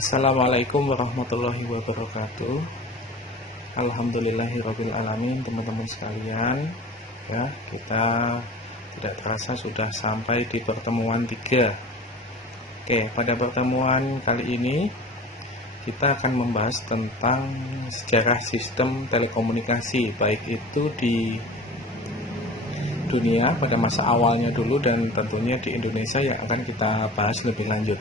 Assalamualaikum warahmatullahi wabarakatuh. Alhamdulillahirabbil alamin, teman-teman sekalian. Ya, kita tidak terasa sudah sampai di pertemuan 3. Oke, pada pertemuan kali ini kita akan membahas tentang sejarah sistem telekomunikasi, baik itu di dunia pada masa awalnya dulu dan tentunya di Indonesia yang akan kita bahas lebih lanjut.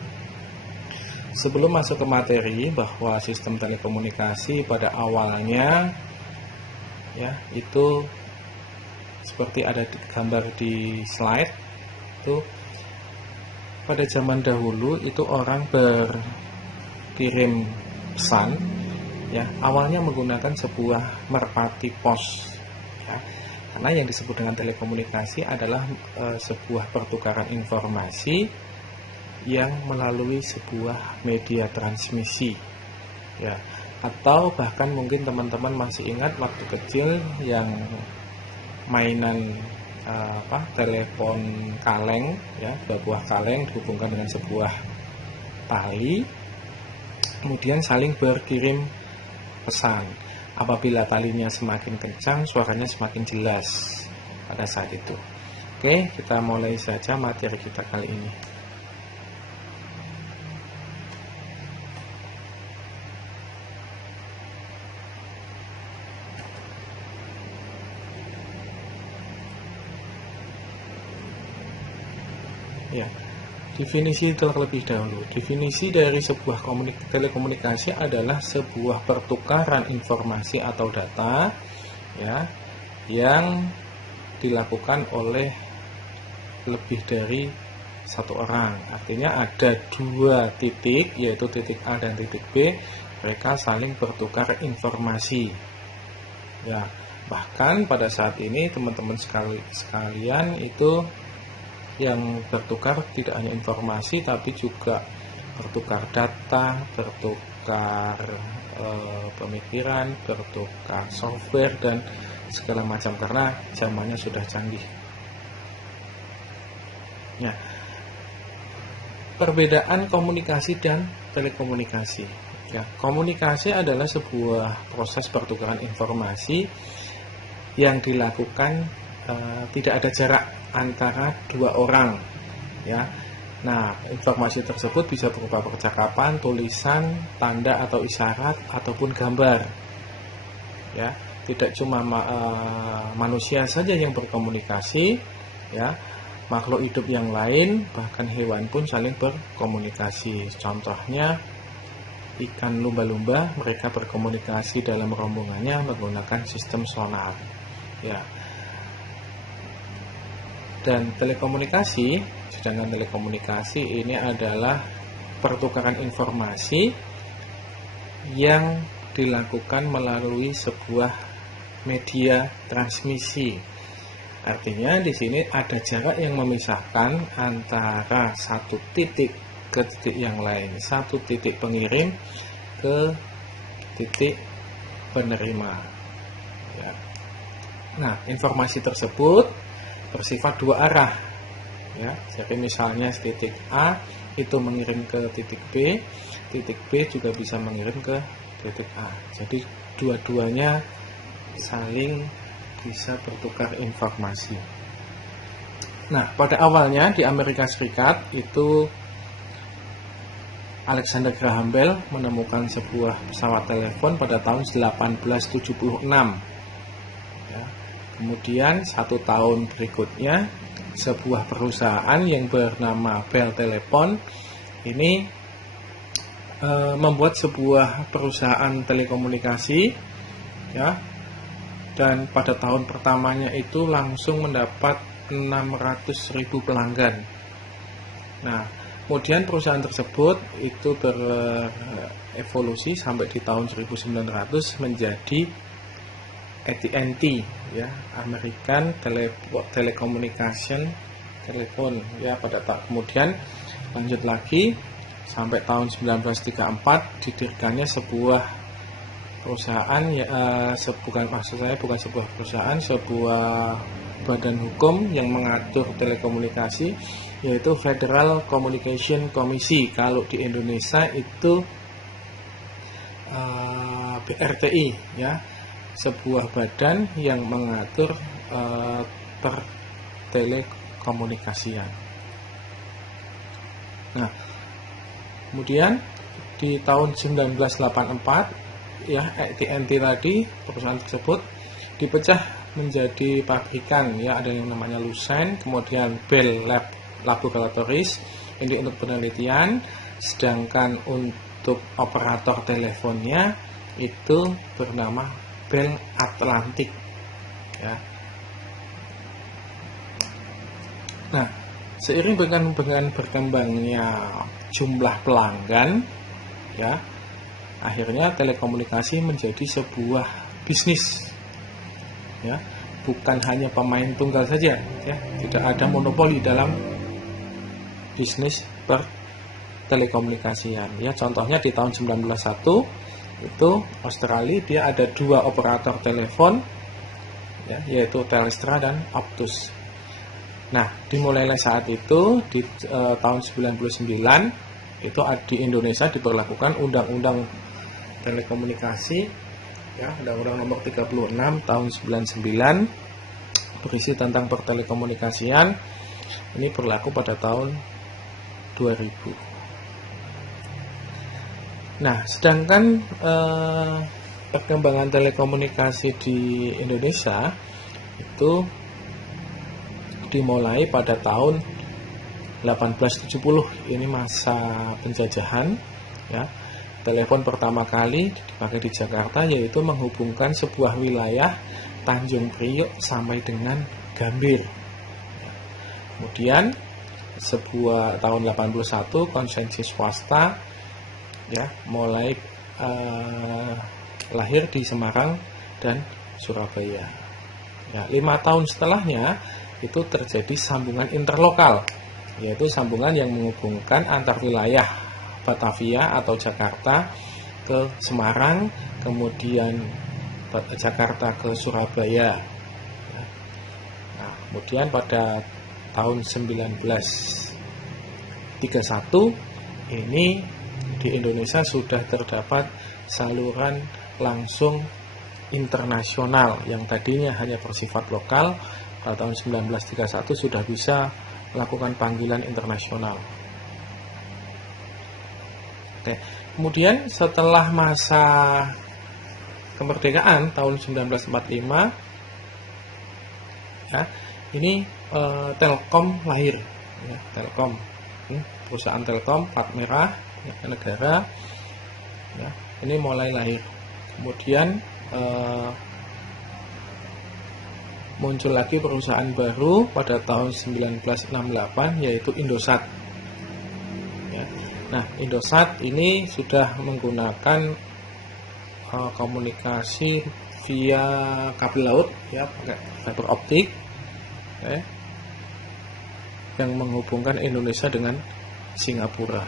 Sebelum masuk ke materi, bahwa sistem telekomunikasi pada awalnya ya itu seperti ada gambar di slide itu, pada zaman dahulu itu orang berkirim pesan ya awalnya menggunakan sebuah merpati pos ya, karena yang disebut dengan telekomunikasi adalah sebuah pertukaran informasi yang melalui sebuah media transmisi ya, atau bahkan mungkin teman-teman masih ingat waktu kecil yang mainan telepon kaleng ya, sebuah kaleng dihubungkan dengan sebuah tali, kemudian saling berkirim pesan. Apabila talinya semakin kencang, suaranya semakin jelas pada saat itu. Oke, kita mulai saja materi kita kali ini. Ya, definisi terlebih dahulu. Definisi dari sebuah telekomunikasi adalah sebuah pertukaran informasi atau data ya yang dilakukan oleh lebih dari satu orang. Artinya ada dua titik, yaitu titik A dan titik B, mereka saling bertukar informasi. Ya, bahkan pada saat ini teman-teman sekalian itu yang bertukar tidak hanya informasi tapi juga bertukar data, bertukar pemikiran, bertukar software dan segala macam karena zamannya sudah canggih. Ya, perbedaan komunikasi dan telekomunikasi. Ya, komunikasi adalah sebuah proses pertukaran informasi yang dilakukan tidak ada jarak antara dua orang ya. Nah, informasi tersebut bisa berupa percakapan, tulisan, tanda atau isyarat ataupun gambar ya. Tidak cuma manusia saja yang berkomunikasi ya, makhluk hidup yang lain bahkan hewan pun saling berkomunikasi. Contohnya ikan lumba-lumba, mereka berkomunikasi dalam rombongannya menggunakan sistem sonar ya. Dan telekomunikasi, sedangkan telekomunikasi ini adalah pertukaran informasi yang dilakukan melalui sebuah media transmisi. Artinya di sini ada jarak yang memisahkan antara satu titik ke titik yang lain, satu titik pengirim ke titik penerima ya. Nah, informasi tersebut bersifat dua arah ya. Jadi misalnya titik A itu mengirim ke titik B juga bisa mengirim ke titik A. Jadi dua-duanya saling bisa bertukar informasi. Nah, pada awalnya di Amerika Serikat itu Alexander Graham Bell menemukan sebuah pesawat telepon pada tahun 1876. Kemudian 1 tahun berikutnya sebuah perusahaan yang bernama Bell Telephone ini membuat sebuah perusahaan telekomunikasi ya, dan pada tahun pertamanya itu langsung mendapat 600.000 pelanggan. Nah, kemudian perusahaan tersebut itu berevolusi sampai di tahun 1900 menjadi AT&T ya, American Telecommunication Telepon ya. Kemudian lanjut lagi sampai tahun 1934 didirikannya sebuah perusahaan ya, bukan sebuah perusahaan, sebuah badan hukum yang mengatur telekomunikasi, yaitu Federal Communication Commission. Kalau di Indonesia itu BRTI, ya, sebuah badan yang mengatur pertelekomunikasian. Nah, kemudian di tahun 1984, ya, AT&T tadi, perusahaan tersebut dipecah menjadi pabrikan, ya, ada yang namanya Lucent, kemudian Bell Laboratories, ini untuk penelitian, sedangkan untuk operator teleponnya itu bernama Bell Atlantic, ya. Nah, seiring dengan berkembangnya jumlah pelanggan, ya, akhirnya telekomunikasi menjadi sebuah bisnis, ya, bukan hanya pemain tunggal saja, ya, tidak ada monopoli dalam bisnis telekomunikasian, ya. Contohnya di tahun 1901 itu Australia, dia ada 2 operator telepon, ya, yaitu Telstra dan Optus. Nah, dimulailah saat itu di tahun 99 itu di Indonesia diberlakukan Undang-Undang Telekomunikasi, ya, Undang-Undang Nomor 36 tahun 99 berisi tentang pertelekomunikasian. Ini berlaku pada tahun 2000. Nah, sedangkan perkembangan telekomunikasi di Indonesia itu dimulai pada tahun 1870, ini masa penjajahan, ya. Telepon pertama kali dipakai di Jakarta, yaitu menghubungkan sebuah wilayah Tanjung Priok sampai dengan Gambir. Kemudian tahun 81 konsesi swasta, ya, mulai lahir di Semarang dan Surabaya. Ya, 5 tahun setelahnya itu terjadi sambungan interlokal, yaitu sambungan yang menghubungkan antar wilayah Batavia atau Jakarta ke Semarang, kemudian Jakarta ke Surabaya. Nah, kemudian pada tahun 1931 ini di Indonesia sudah terdapat saluran langsung internasional yang tadinya hanya bersifat lokal. Pada tahun 1931 sudah bisa melakukan panggilan internasional. Oke. Kemudian setelah masa kemerdekaan tahun 1945, ya, ini Telkom lahir, ya, Telkom, perusahaan Telkom plat merah, ya, negara, ya, ini mulai lahir. Kemudian muncul lagi perusahaan baru pada tahun 1968, yaitu Indosat. Ya. Nah, Indosat ini sudah menggunakan komunikasi via kabel laut, ya, pakai fiber optik, ya, yang menghubungkan Indonesia dengan Singapura.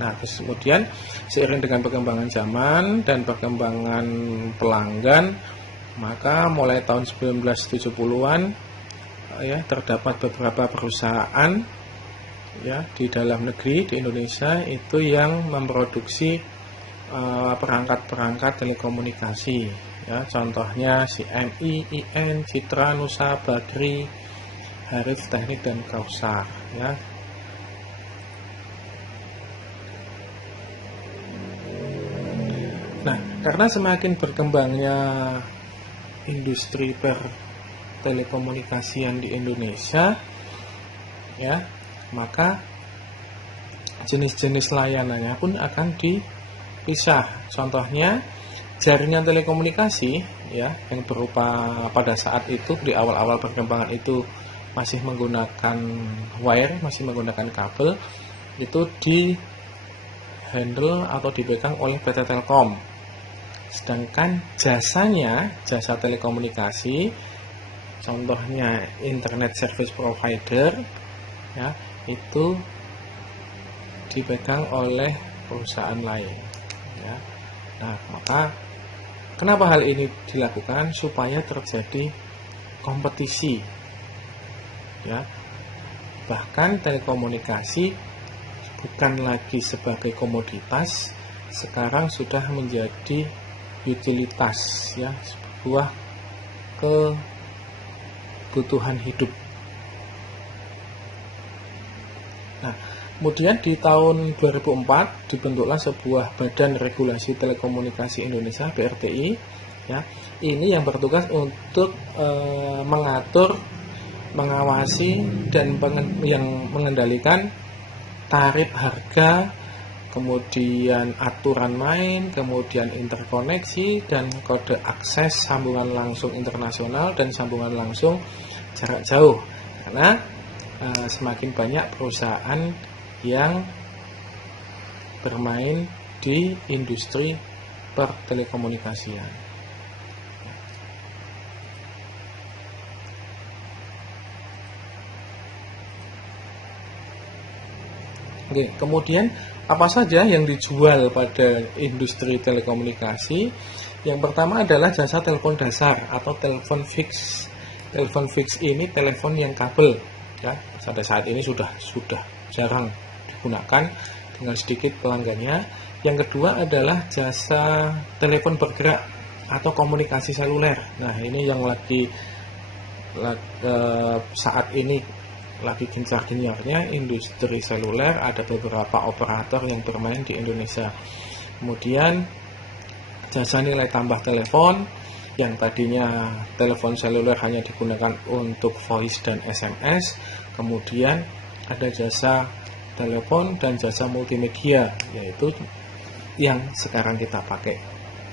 Nah, kemudian seiring dengan perkembangan zaman dan perkembangan pelanggan, maka mulai tahun 1970-an, ya, terdapat beberapa perusahaan, ya, di dalam negeri di Indonesia itu yang memproduksi perangkat-perangkat telekomunikasi, ya, contohnya CMI, IN, Citra, Nusa, Bagri, Harif Teknik, dan Kausar, ya. Nah, karena semakin berkembangnya industri pertelekomunikasian di Indonesia, ya, maka jenis-jenis layanannya pun akan dipisah. Contohnya jaringan telekomunikasi, ya, yang berupa pada saat itu di awal-awal perkembangan itu masih menggunakan wire, masih menggunakan kabel, itu di handle atau dipegang oleh PT Telkom. Sedangkan jasanya, jasa telekomunikasi, contohnya internet service provider, ya, itu dipegang oleh perusahaan lain, ya. Nah, maka kenapa hal ini dilakukan? Supaya terjadi kompetisi, ya. Bahkan telekomunikasi bukan lagi sebagai komoditas, sekarang sudah menjadi utilitas, ya, sebuah kebutuhan hidup. Nah, kemudian di tahun 2004 dibentuklah sebuah Badan Regulasi Telekomunikasi Indonesia (BRTI). Ya, ini yang bertugas untuk mengatur, mengawasi, dan yang mengendalikan tarif harga, kemudian aturan main, kemudian interkoneksi, dan kode akses sambungan langsung internasional dan sambungan langsung jarak jauh. Karena semakin banyak perusahaan yang bermain di industri pertelekomunikasian. Oke, kemudian apa saja yang dijual pada industri telekomunikasi? Yang pertama adalah jasa telepon dasar atau telepon fix. Telepon fix ini telepon yang kabel, ya. Sampai saat ini sudah jarang digunakan, dengan sedikit pelanggannya. Yang kedua adalah jasa telepon bergerak atau komunikasi seluler. Nah, ini yang lagi saat ini lagi gencar-gencarnya industri seluler. Ada beberapa operator yang bermain di Indonesia. Kemudian jasa nilai tambah telepon, yang tadinya telepon seluler hanya digunakan untuk voice dan SMS. Kemudian ada jasa telepon dan jasa multimedia, yaitu yang sekarang kita pakai,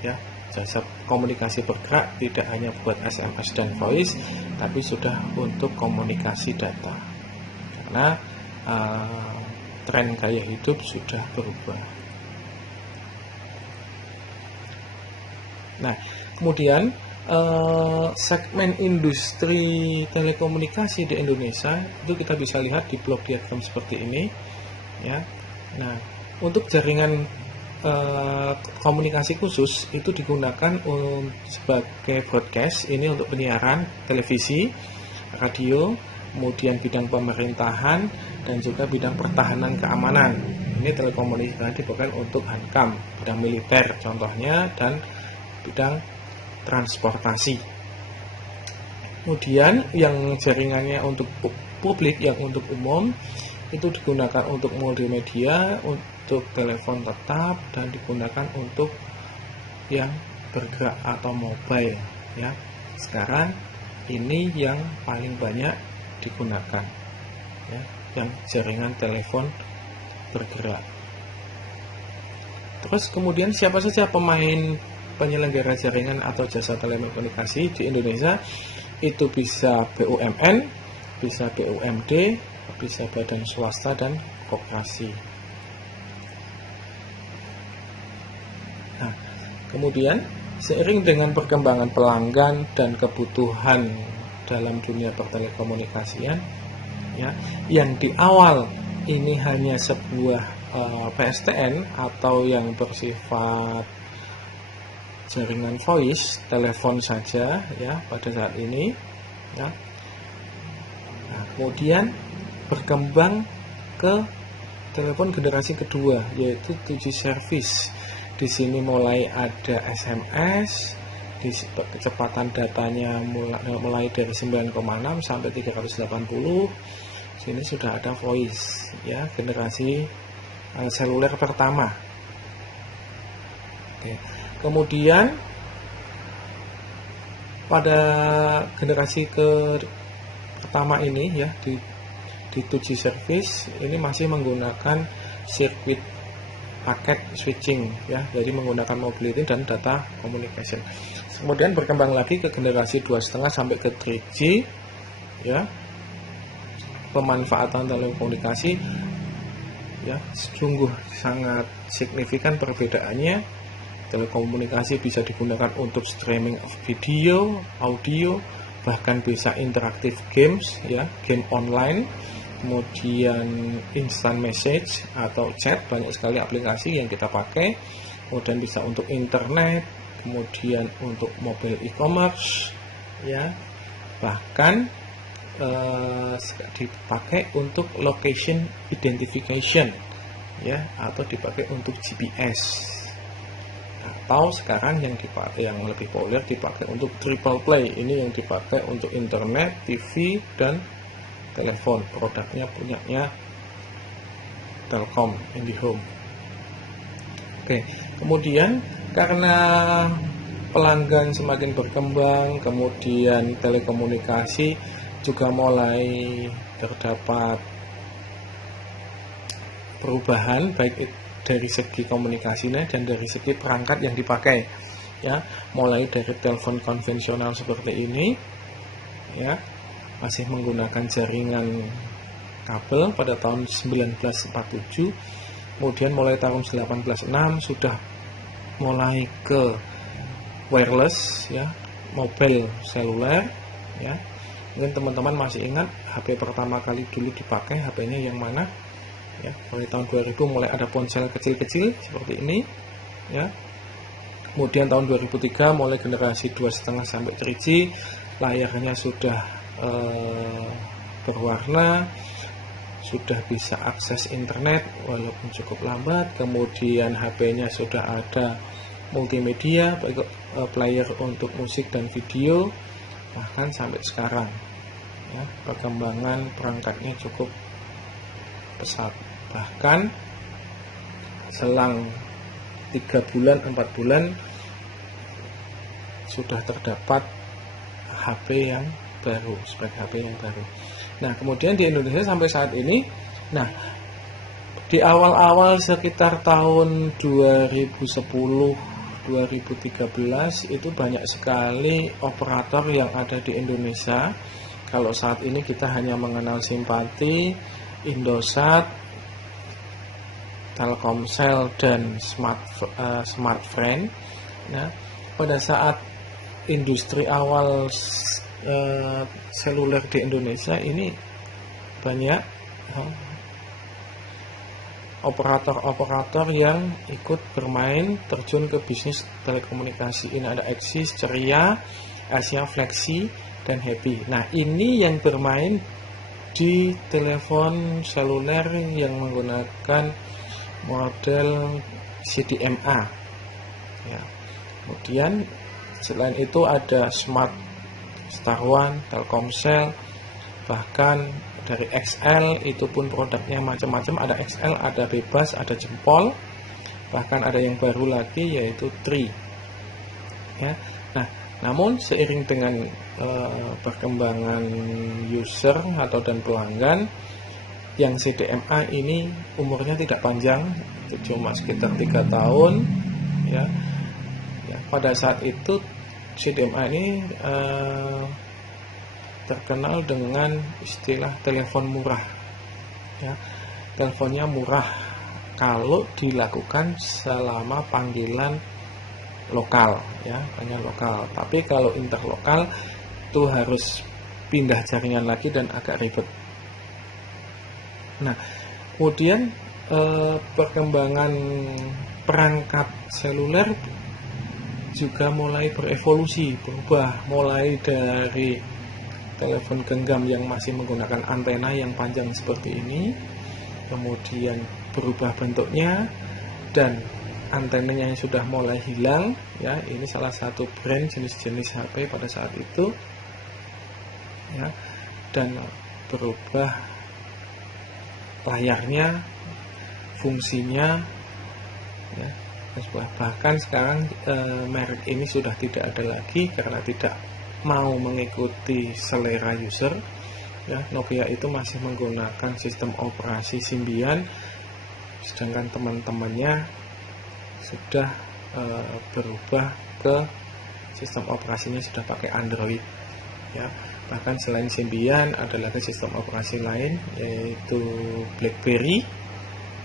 ya. Jasa komunikasi bergerak tidak hanya buat SMS dan voice, tapi sudah untuk komunikasi data. Karena tren gaya hidup sudah berubah. Nah, kemudian segmen industri telekomunikasi di Indonesia itu kita bisa lihat di blok diagram seperti ini, ya. Nah, untuk jaringan komunikasi khusus itu digunakan sebagai broadcast, ini untuk penyiaran televisi, radio, kemudian bidang pemerintahan, dan juga bidang pertahanan keamanan. Ini telekomunikasi bukan untuk hankam, bidang militer contohnya, dan bidang transportasi. Kemudian yang jaringannya untuk publik, yang untuk umum, itu digunakan untuk multimedia, untuk telepon tetap, dan digunakan untuk yang bergerak atau mobile, ya. Sekarang ini yang paling banyak digunakan, ya, yang jaringan telepon bergerak. Terus kemudian siapa saja pemain penyelenggara jaringan atau jasa telekomunikasi di Indonesia? Itu bisa BUMN, bisa BUMD, bisa badan swasta dan koperasi. Nah, kemudian seiring dengan perkembangan pelanggan dan kebutuhan dalam dunia pertelekomunikasian, ya, yang di awal ini hanya sebuah PSTN atau yang bersifat jaringan voice, telepon saja, ya, pada saat ini, ya. Nah, kemudian berkembang ke telepon generasi kedua, yaitu 2G service. Di sini mulai ada SMS, kecepatan datanya mulai dari 9,6 sampai 380. Sini sudah ada voice, ya, generasi seluler pertama. Oke. Kemudian pada generasi pertama ini, ya, di 2G service ini masih menggunakan sirkuit paket switching, ya, jadi menggunakan mobility dan data communication. Kemudian berkembang lagi ke generasi 2,5 sampai ke 3G, ya. Pemanfaatan telekomunikasi, ya, sungguh sangat signifikan perbedaannya. Telekomunikasi bisa digunakan untuk streaming video, audio, bahkan bisa interaktif games, ya, game online. Kemudian instant message atau chat, banyak sekali aplikasi yang kita pakai. Kemudian bisa untuk internet, kemudian untuk mobile e-commerce, ya, bahkan dipakai untuk location identification, ya, atau dipakai untuk GPS. atau sekarang yang dipakai, yang lebih populer dipakai untuk triple play. Ini yang dipakai untuk internet, TV, dan telepon. Produknya punyanya Telkom IndiHome. Oke, kemudian karena pelanggan semakin berkembang, kemudian telekomunikasi juga mulai terdapat perubahan baik dari segi komunikasinya dan dari segi perangkat yang dipakai, ya, mulai dari telepon konvensional seperti ini, ya, masih menggunakan jaringan kabel pada tahun 1947, kemudian mulai tahun 1806 sudah mulai ke wireless, ya, mobile seluler, ya. Mungkin teman-teman masih ingat HP pertama kali dulu dipakai HP-nya yang mana, ya. Mulai tahun 2000 mulai ada ponsel kecil-kecil seperti ini, ya. Kemudian tahun 2003 mulai generasi 2,5 sampai 3G, layarnya sudah berwarna, sudah bisa akses internet walaupun cukup lambat, kemudian HP-nya sudah ada multimedia, baik player untuk musik dan video, bahkan sampai sekarang, ya, perkembangan perangkatnya cukup pesat. Bahkan selang 3 bulan 4 bulan sudah terdapat HP yang baru, spek HP yang baru. Nah, kemudian di Indonesia sampai saat ini, nah, di awal-awal sekitar tahun 2010-2013 itu banyak sekali operator yang ada di Indonesia. Kalau saat ini kita hanya mengenal Simpati, Indosat, Telkomsel, dan Smartfren. Nah, pada saat industri awal seluler di Indonesia ini banyak operator-operator yang ikut bermain terjun ke bisnis telekomunikasi. Ini ada Axis, Ceria, Asia Flexi, dan Happy. Nah, ini yang bermain di telepon seluler yang menggunakan model CDMA, ya. Kemudian selain itu ada Smart, Star One, Telkomsel, bahkan dari XL itu pun produknya macam-macam, ada XL, ada bebas, ada jempol, bahkan ada yang baru lagi yaitu Tri, ya. Nah, namun seiring dengan perkembangan user atau dan pelanggan, yang CDMA ini umurnya tidak panjang, cuma sekitar 3 tahun, ya. Pada saat itu CDMA ini terkenal dengan istilah telepon murah, ya. Teleponnya murah kalau dilakukan selama panggilan lokal, ya, hanya lokal. Tapi kalau interlokal itu harus pindah jaringan lagi dan agak ribet. Nah, kemudian perkembangan perangkat seluler juga mulai berevolusi, berubah, mulai dari telepon genggam yang masih menggunakan antena yang panjang seperti ini, kemudian berubah bentuknya dan antenanya yang sudah mulai hilang, ya. Ini salah satu brand jenis-jenis HP pada saat itu, ya, dan berubah layarnya, fungsinya, ya. Bahkan sekarang merek ini sudah tidak ada lagi karena tidak mau mengikuti selera user, ya. Nokia itu masih menggunakan sistem operasi Symbian, sedangkan teman-temannya sudah berubah ke sistem operasinya sudah pakai Android, ya. Bahkan selain Symbian ada lagi sistem operasi lain yaitu BlackBerry.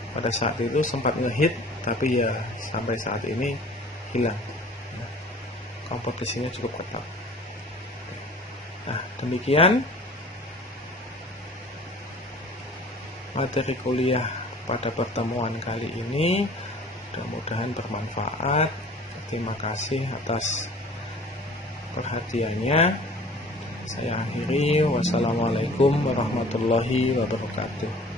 Pada saat itu sempat ngehit, tapi ya sampai saat ini hilang, ya. Kompetisinya cukup ketat. Nah, demikian materi kuliah pada pertemuan kali ini. Mudah-mudahan bermanfaat. Terima kasih atas perhatiannya. Saya akhiri. Wassalamualaikum warahmatullahi wabarakatuh.